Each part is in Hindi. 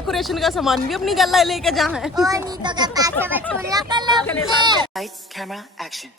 डेकोरेशन का सामान भी अपनी गला लेके जा है। और नहीं तो क्या पैसे में छुलिया कर लो। Lights, camera, action.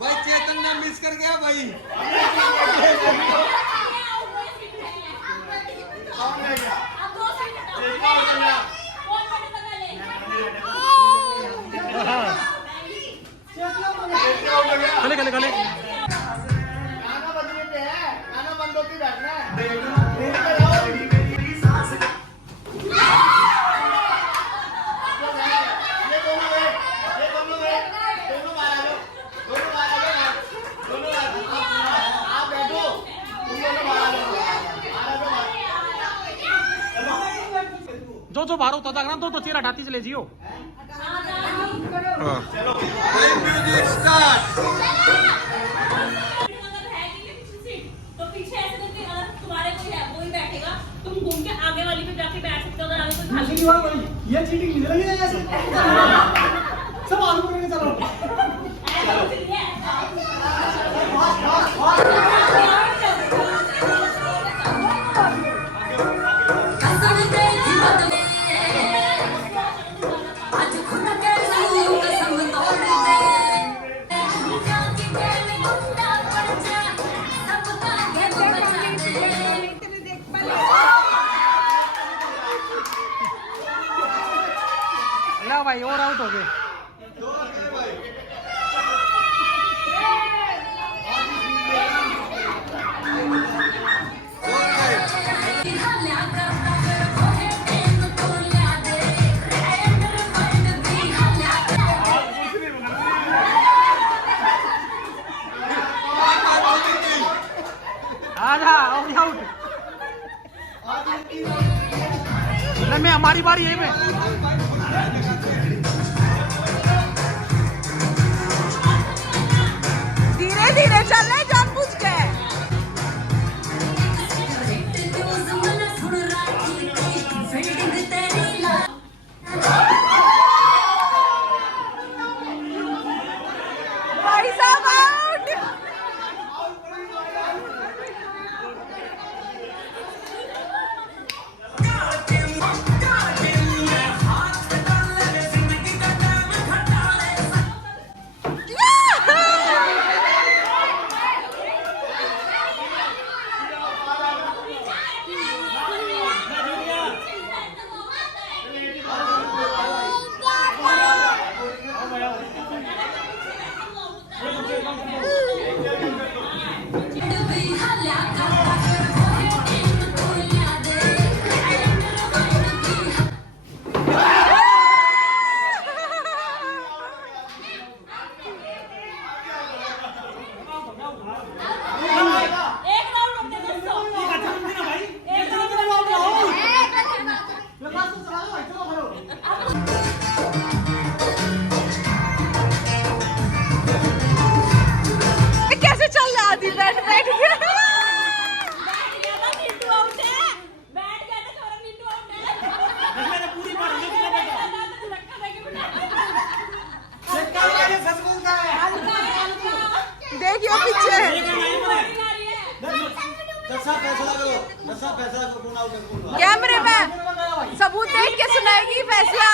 भाई चेतन ने मिस कर गया भाई। खले खले खले खाना बंद होती बैठना है। जो जो बाहर होता था ना तो चेहरा ढाती चले जियो। Music start. तो पीछे ऐसे करके अगर तुम्हारे कोई है वो ही बैठेगा, तुम घूम के आगे वाली पे जाके बैठ सकते हो। अगर आगे कोई खाली ये चीटिंग नहीं लगी है सब आलू करके चलो। ना भाई और आउट हो गए। आजा आउट। मैं हमारी बारी यही में। धीरे धीरे चल जान बुझ के। भाई साहब आउट। कैसे चल रहा आदि बैठ बैठ के। देखियो पीछे कैमरे में सबूत देख के सुनाएगी फैसला।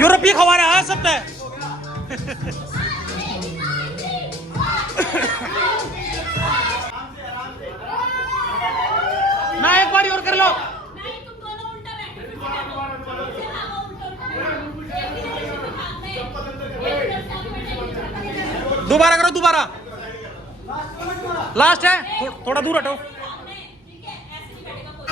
यूरोपीय खवारा है सब तय। ना एक बार और कर लो। नहीं तुम दोनों उल्टा बैठे फिर से भागो, उल्टा। दोबारा करो दोबारा। लास्ट है थोड़ा दूर हटो। ठीक है ऐसे नहीं बैठेगा कोई।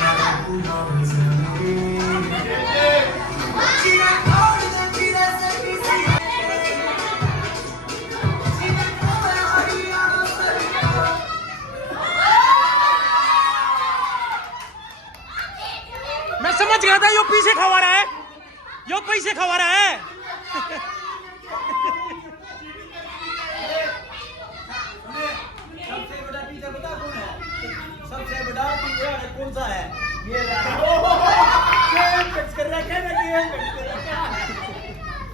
मैं समझ गया था यो पीछे खवा रहा है, यो पीछे खवा रहा है। सबसे बड़ा टीचर बता कौन है? सबसे बड़ा टीचर कौन सा है? ये गेम फिक्स कर रखा है ना, गेम फिक्स कर रखा है।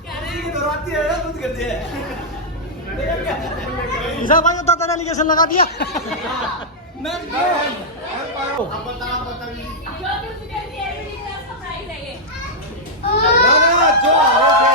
किसी की दरवाती है ना खुद करते हैं। ईसा भाई तो ताता एलिगेशन लगा दिया। मैं जो भी उसी दिन की एवरीडे क्लास का प्राइस है ये। जो आ रहे थे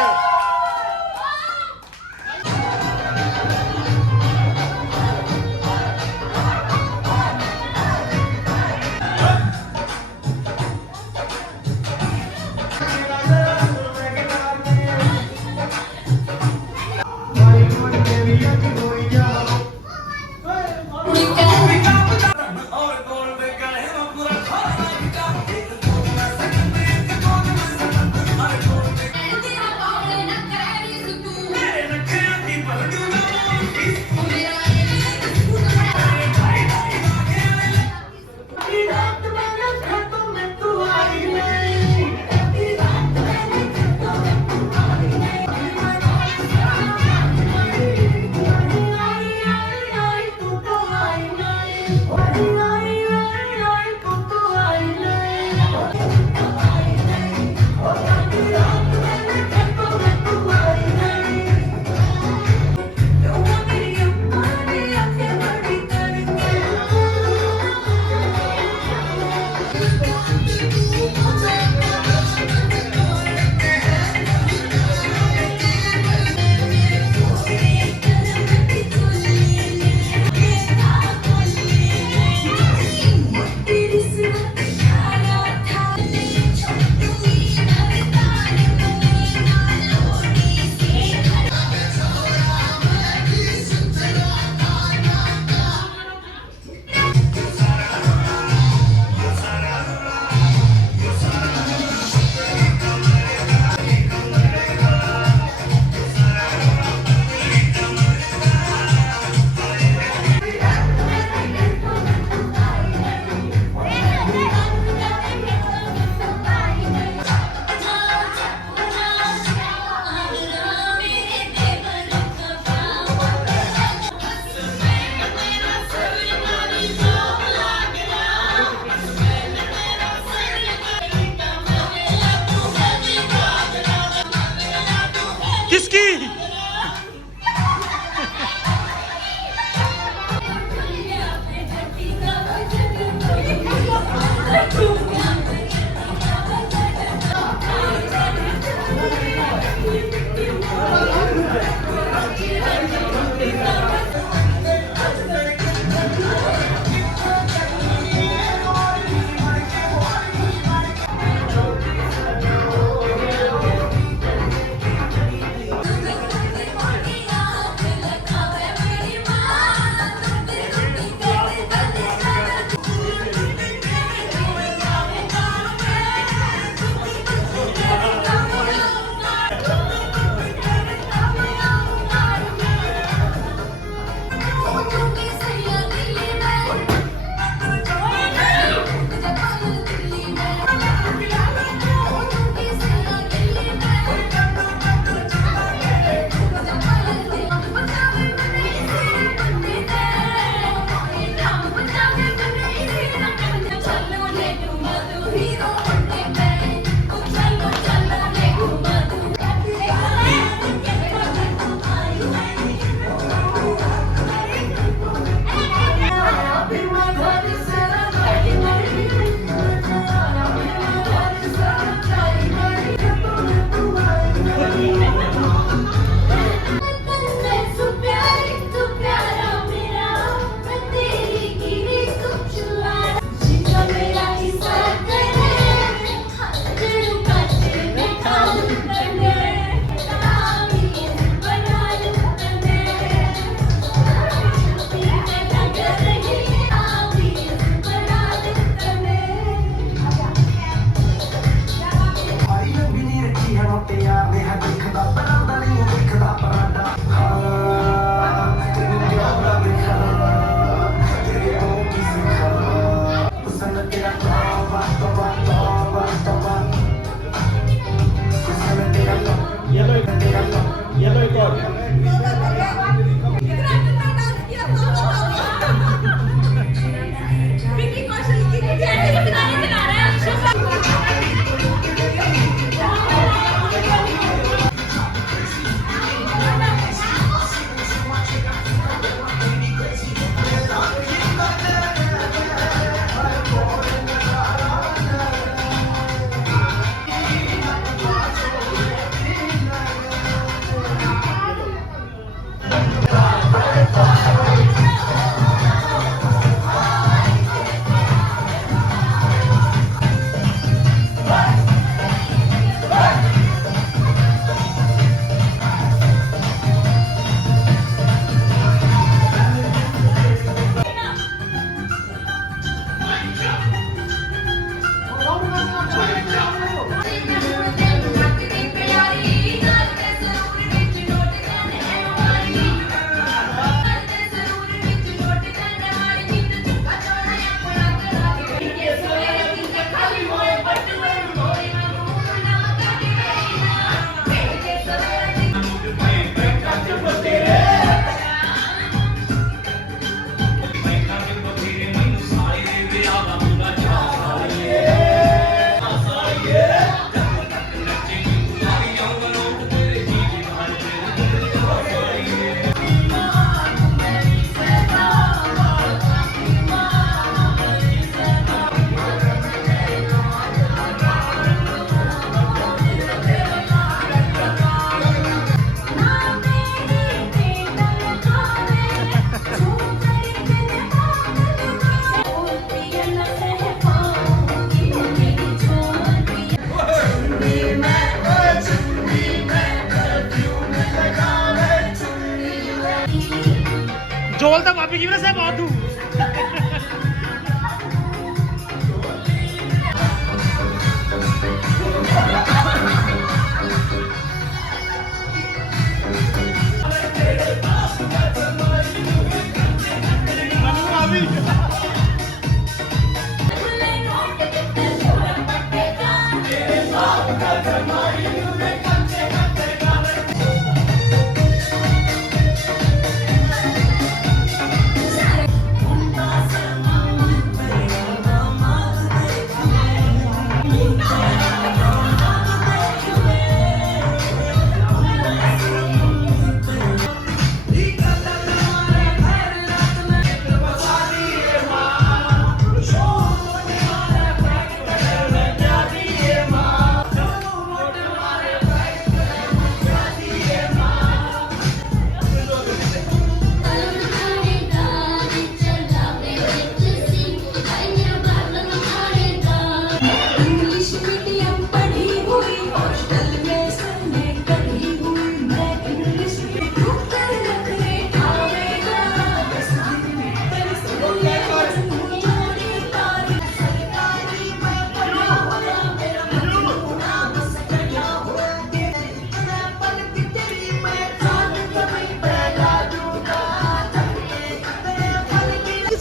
जोल तो भाभी की वजह से बहुत हूँ।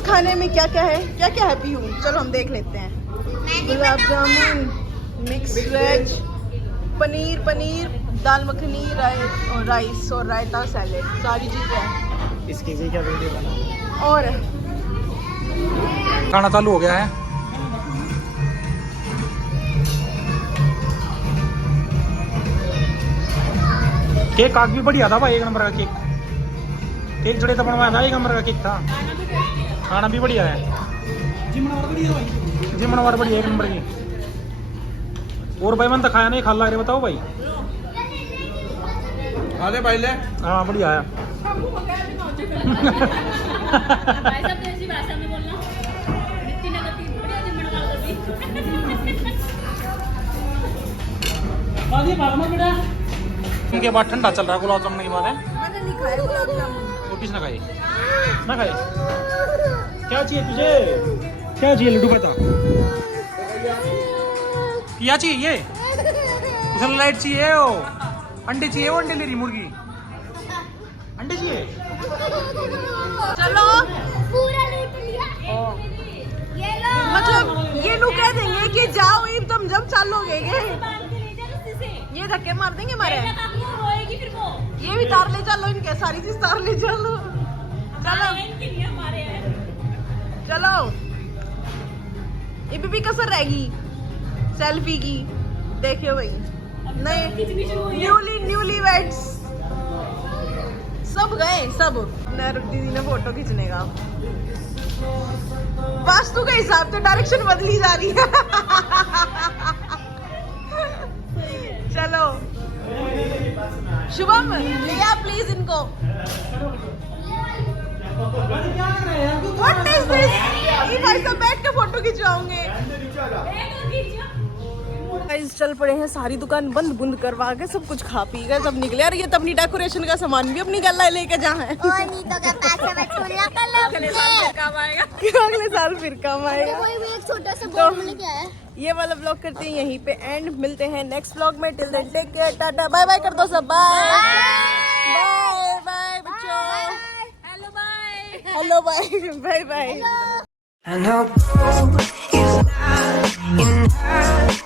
खाने में क्या क्या है पीहू, चलो हम देख लेते हैं। गुलाब जामुन, मिक्स वेज, पनीर, दाल मखनी, राइस और रायता, सैलेड, सारी चीजें हैं। इसकी भी क्या वीडियो बना और खाना चालू हो गया है। केक काक भी बढ़िया था भाई, एक नंबर का केक जड़े तो बनवाया था, एक नंबर का केक था। खाना भी बढ़िया है, जिमनवार बढ़िया, एक नंबर की। और भाई मैंने तो खाया नहीं, खा ला रहे, बताओ भाई। आधे भाई ले। हाँ बढ़िया है। भाई साहब ऐसी भाषा में बोलना, इतनी ना करती बढ़िया जिम्मन वाला करती। उनके बाद ठंडा चल रहा है, गुलाब जामुन के बाद है। मैंने नहीं खाया गुलाब जामुन। वो किसने खाई? ना खाई? क्या चाहिए तुझे? क्या चाहिए लड्डू बता। क्या चाहिए ये? उसे लाइट चाहिए, वो अंडे चाहिए, वो अंडे ले रही मुर्गी, अंडे चाहिए। चलो पूरा लूट लिया। ये लो। मतलब ये नु कह देंगे कि जाओ ये तुम जब चालोगे बांध के ले जा रस्सी से। ये धक्के मार देंगे हमारे। रोएगी फिर वो। ये भी तार ले चलो, इनके सारी चीज तार ले चलो। चलो इनके लिए हमारे हैं। चलो, ये भी कसर रहेगी सेल्फी की, देखियो भाई। नहीं न्यूली वेड्स सब गए, सब नैरुक दीदी ने फोटो खींचने का। वास्तु के हिसाब से डायरेक्शन बदली जा रही है। चलो शुभम ले आ प्लीज इनको। What is this? ये भाई साहब बैठ के फोटो खिंचवाओगे। गाइस चल पड़े हैं, सारी दुकान बंद करवा के सब कुछ खा पी गए, सब निकले। और ये तो अपनी डेकोरेशन का सामान भी अपनी गला लेके जा है। और नहीं तो क्या पैसे वसूलना कर लो। अगले साल काम आएगा। अगले साल फिर काम आएगा। कोई भी एक छोटा सा बोर्ड मिल गया है। ये वाला ब्लॉग करते हैं यहीं पे एंड, मिलते हैं नेक्स्ट ब्लॉग में। Till then take care, tata bye bye कर दो सब। बाय बाय बाय बच्चों, hello bye bye bye. I know is not enough.